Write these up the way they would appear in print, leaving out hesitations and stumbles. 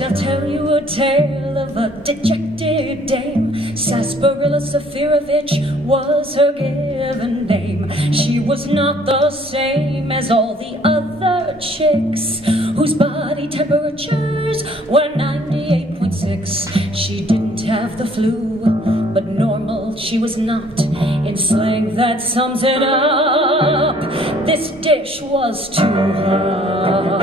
shall tell you a tale of a dejected dame. Sarsaparilla Saphirovich was her given name. She was not the same as all the other chicks whose body temperatures were 98.6. She didn't have the flu, but normal she was not. In slang that sums it up, this dish was too hot.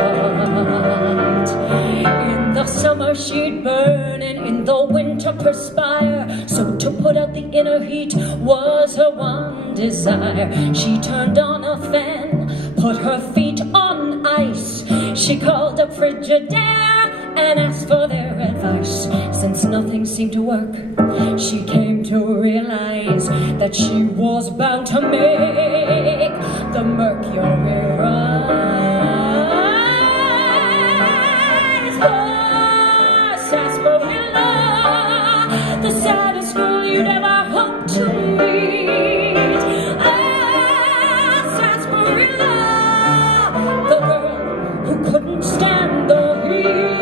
In the summer she'd burn, and in the winter perspire. So to put out the inner heat was her one desire. She turned on a fan, put her feet on ice. She called up Frigidaire and asked for their advice. Since nothing seemed to work, she came to realize that she was bound to make the mercury rise. Oh, Sarsaparilla, the saddest girl you'd ever hope to meet. Ah, Sarsaparilla, the girl who couldn't stand the heat.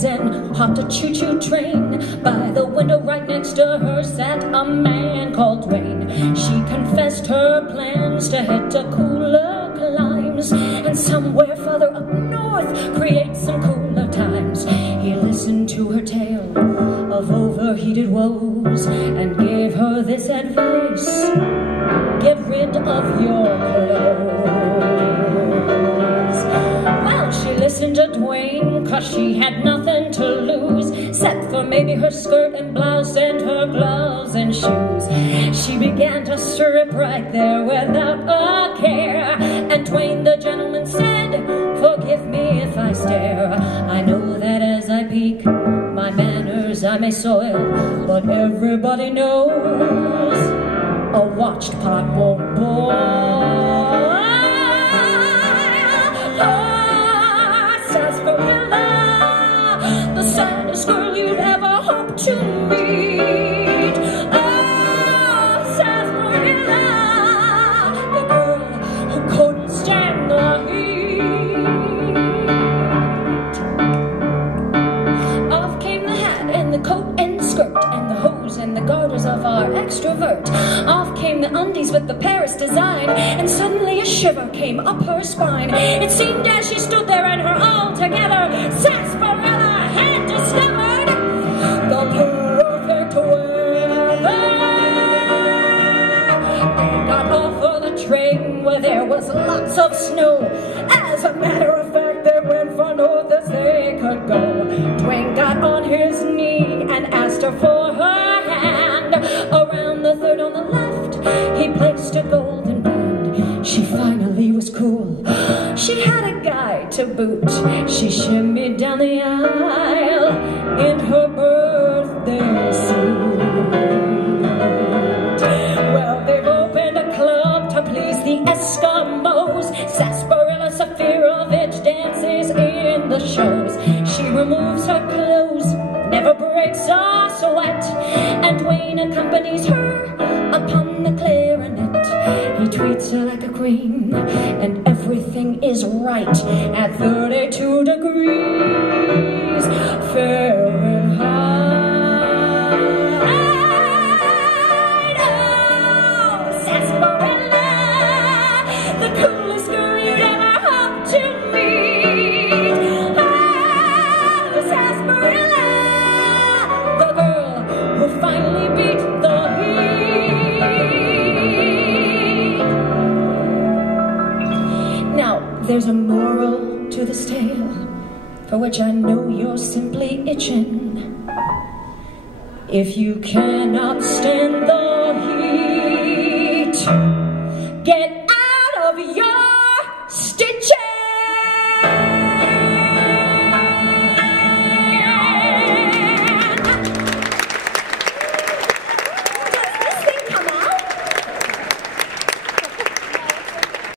And hopped a choo-choo train. By the window right next to her sat a man called Wayne. She confessed her plans to head to cooler climes and somewhere farther up north create some cooler times. He listened to her tale of overheated woes and gave her this advice: get rid of your clothes. Well, she listened to Dwayne, 'cause she had nothing to lose, except for maybe her skirt and blouse and her gloves and shoes. She began to strip right there without a care, and Dwayne the gentleman said, forgive me if I stare. I know that as I peek, my manners I may soil, but everybody knows a watched pot won't boil. Sarsaparilla, the saddest girl you'd ever hope to meet. Oh, Sarsaparilla, the girl who couldn't stand the heat. Off came the hat and the coat and skirt and the hose and the garters of our extrovert. Off came the undies with the Paris design, and suddenly a shiver came up her spine. It seemed as she stood there and her all together, Sarsaparilla had discovered the perfect weather. They got off of the train where there was lots of snow. As a matter of fact, they went far north as they could go. Dwayne got on his knee and asked her for her hand. Around the third on the left, he placed a golden band. She finally was cool. She had a guy to boot. She shimmied down the aisle in her birthday suit. Well, they've opened a club to please the Eskimos. Sarsaparilla Saphirovich dances in the shows. She removes her clothes, never breaks a sweat, and Dwayne accompanies her upon the clarinet. He treats her like a queen, and everything is right at 32 degrees Fahrenheit. Oh, Sarsaparilla, the coolest girl you'd ever hope to meet. Oh, Sarsaparilla, the girl who finally beat the heat. Now, there's a moral to this tale, for which I know you're simply itching. If you cannot stand the heat, get out of your